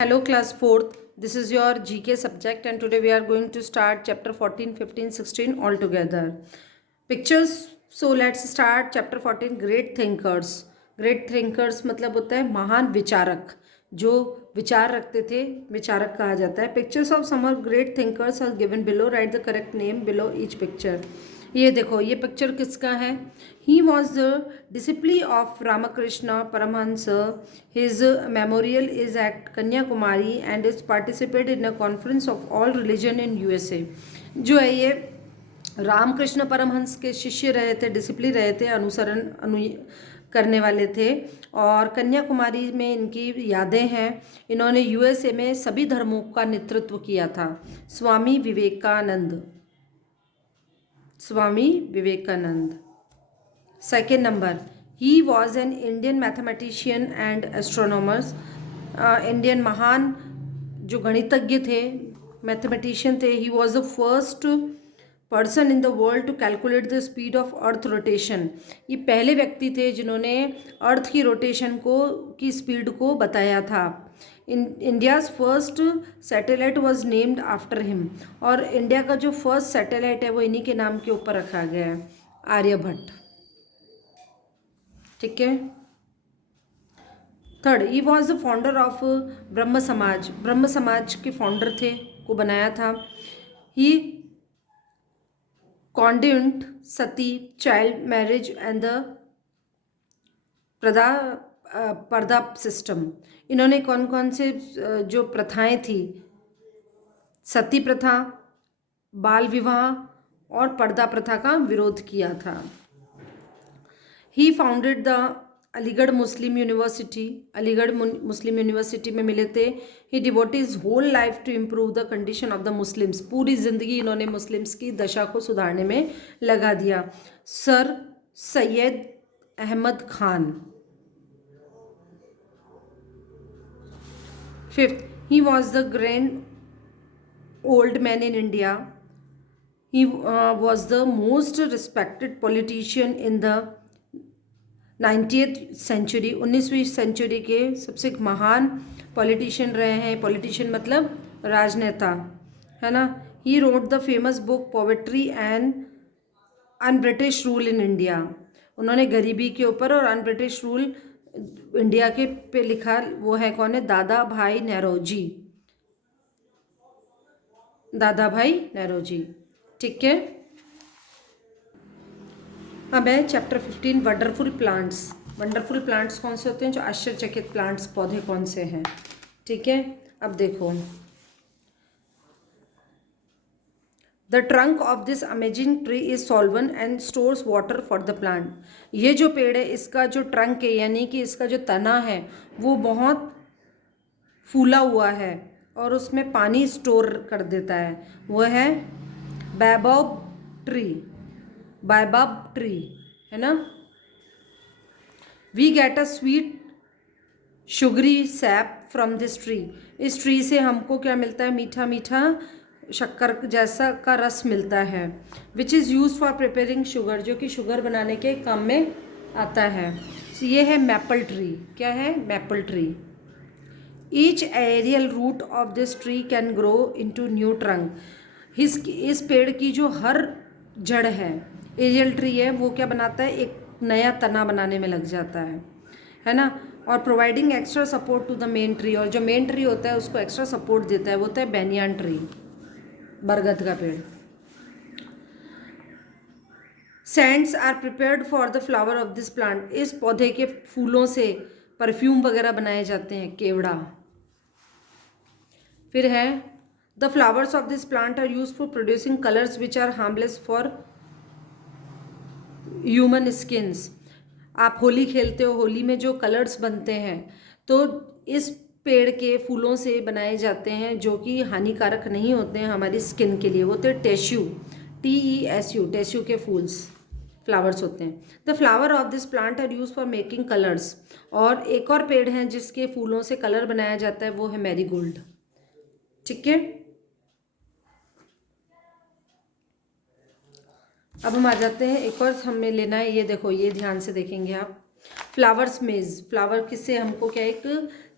Hello class 4th, this is your GK subject and today we are going to start chapter 14, 15, 16 all together. Pictures, so let's start chapter 14 great thinkers. Great thinkers मतलब होता है महान विचारक, जो विचार रखते थे विचारक कहा जाता है. Pictures of some great thinkers are given below, write the correct name below each picture. ये देखो ये पिक्चर किसका है. He was the disciple of Ramakrishna Paramahansa. His memorial is at Kanyakumari and is participated in a conference of all religion in USA. जो है ये रामकृष्ण परमहंस के शिष्य रहे थे, डिसिप्लिन रहे थे, अनु करने वाले थे और कन्याकुमारी में इनकी यादें हैं. इन्होंने यूएसए में सभी धर्मों का नेतृत्व किया था. Swami Vivekananda. Second number, he was an Indian mathematician and astronomer. Indian महान जो गणितज्ञ थे, मैथमेटिशियन थे. He was the first person in the world to calculate the speed of earth rotation. ये पहले व्यक्ति थे जिन्होंने अर्थ की रोटेशन की स्पीड को बताया था. India's first satellite was named after him. और इंडिया का जो फर्स्ट सैटेलाइट है वो इन्हीं के नाम के ऊपर रखा गया है, आर्यभट्ट. ठीक है. Third, he was the founder of ब्रह्म समाज. ब्रह्म समाज के फाउंडर थे, को बनाया था. ही कॉन्डेम्ड सती, चाइल्ड मैरिज एंड द पर्दा सिस्टम. इन्होंने कौन कौन से जो प्रथाएं थी, सती प्रथा, बाल विवाह और पर्दा प्रथा का विरोध किया था. He founded the Aligarh Muslim university. Aligarh Muslim university में मिले थे. He devote his whole life to improve the condition of the Muslims. पूरी ज़िंदगी इन्होंने मुस्लिम्स की दशा को सुधारने में लगा दिया. Sir Syed Ahmed Khan. Fifth, he was the grand old man in India. He was the most respected politician in the 90th century. 19वीं सेंचुरी के सबसे महान पॉलिटिशियन रहे हैं. पॉलिटिशियन मतलब राजनेता, है ना. He wrote the famous book poverty and un British rule in India. उन्होंने गरीबी के ऊपर और अन ब्रिटिश रूल इंडिया के पे लिखा. वो है कौन है? दादा भाई नेरोजी. दादा भाई नेरोजी. ठीक है. अब है chapter 15 wonderful plants. Wonderful plants कौन से होते हैं? जो आश्चर्यचकित प्लांट्स, पौधे कौन से हैं. ठीक है. अब देखो, the trunk of this amazing tree is सॉल्वन and stores water for the plant. ये जो पेड़ है इसका जो ट्रंक है यानी कि इसका जो तना है वो बहुत फूला हुआ है और उसमें पानी स्टोर कर देता है. वो है बायबॉब ट्री. बायबॉब ट्री, है ना. We get a sweet sugary sap from this tree. इस ट्री से हमको क्या मिलता है? मीठा मीठा शक्कर जैसा का रस मिलता है. Which is use for preparing sugar, जो कि शुगर बनाने के काम में आता है. ये है मैपल ट्री. क्या है? Maple tree. Each aerial root of this tree can grow into new trunk. इस पेड़ की जो हर जड़ है, एरियल ट्री है, वो क्या बनाता है? एक नया तना बनाने में लग जाता है ना. और providing extra support to the main tree. और जो मेन ट्री होता है उसको एक्स्ट्रा सपोर्ट देता है, वो होता है बैनियान ट्री, बरगद का पेड़. Sands are prepared for the flower of this plant. इस पौधे के फूलों से परफ्यूम वगैरह बनाए जाते हैं, केवड़ा. फिर है the flowers of this plant are use for producing colours which are harmless for human skins. आप होली खेलते हो, होली में जो कलर्स बनते हैं तो इस पेड़ के फूलों से बनाए जाते हैं जो कि हानिकारक नहीं होते हैं हमारी स्किन के लिए. वो होते हैं टेस्यू, TESU, टेस्यू के फूल्स, फ्लावर्स होते हैं. The flower of this plant are use for making colours. और एक और पेड़ है जिसके फूलों से कलर बनाया जाता है, वो है मैरीगोल्ड. ठीक है. अब हम आ जाते हैं, एक और हमें लेना है. ये देखो, ये ध्यान से देखेंगे आप. फ्लावर्स मेज. फ्लावर किससे हमको क्या, एक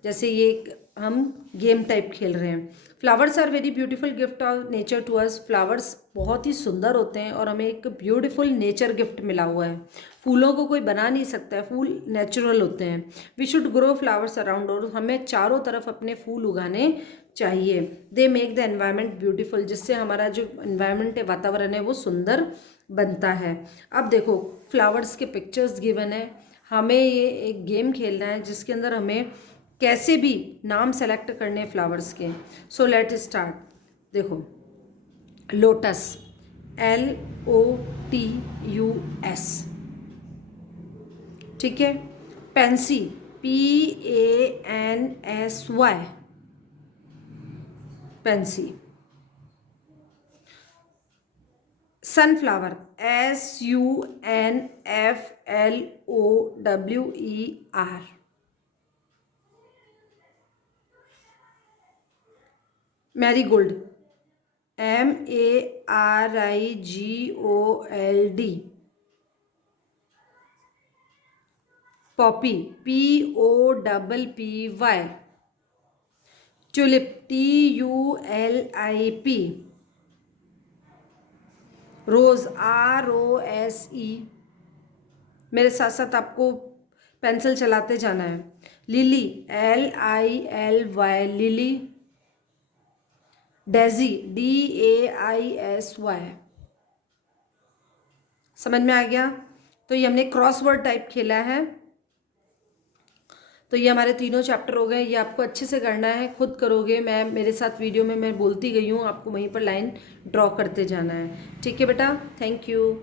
जैसे ये एक हम गेम टाइप खेल रहे हैं। Flowers are very beautiful gift of nature to us. Flowers बहुत ही सुंदर होते हैं और हमें एक ब्यूटीफुल नेचर गिफ्ट मिला हुआ है। फूलों को कोई बना नहीं सकता है, फूल नेचुरल होते हैं। We should grow flowers around, और हमें चारों तरफ अपने फूल उगाने चाहिए। They make the environment beautiful, जिससे हमारा जो एनवायरनमेंट है, वातावरण है, वो सुंदर बनता है। अब देखो फ्लावर्स के पिक्चर्स गिवन है, हमें ये एक गेम खेलना है जिसके अंदर हमें कैसे भी नाम सेलेक्ट करने हैं फ्लावर्स के। So let start. देखो लोटस, LOTUS, ठीक है। Pence, PANSY, Pence. Sunflower, SUNFLOWER। Marigold, MARIGOLD। Poppy, POPPY। Tulip, TULIP। रोज, ROSE। मेरे साथ साथ आपको पेंसिल चलाते जाना है। Lily, LILY, lily. Daisy, DAISY। समझ में आ गया? तो ये हमने क्रॉसवर्ड टाइप खेला है। तो ये हमारे तीनों चैप्टर हो गए। ये आपको अच्छे से करना है, खुद करोगे। मैं मेरे साथ वीडियो में मैं बोलती गई हूँ, आपको वहीं पर लाइन ड्रॉ करते जाना है। ठीक है बेटा, थैंक यू।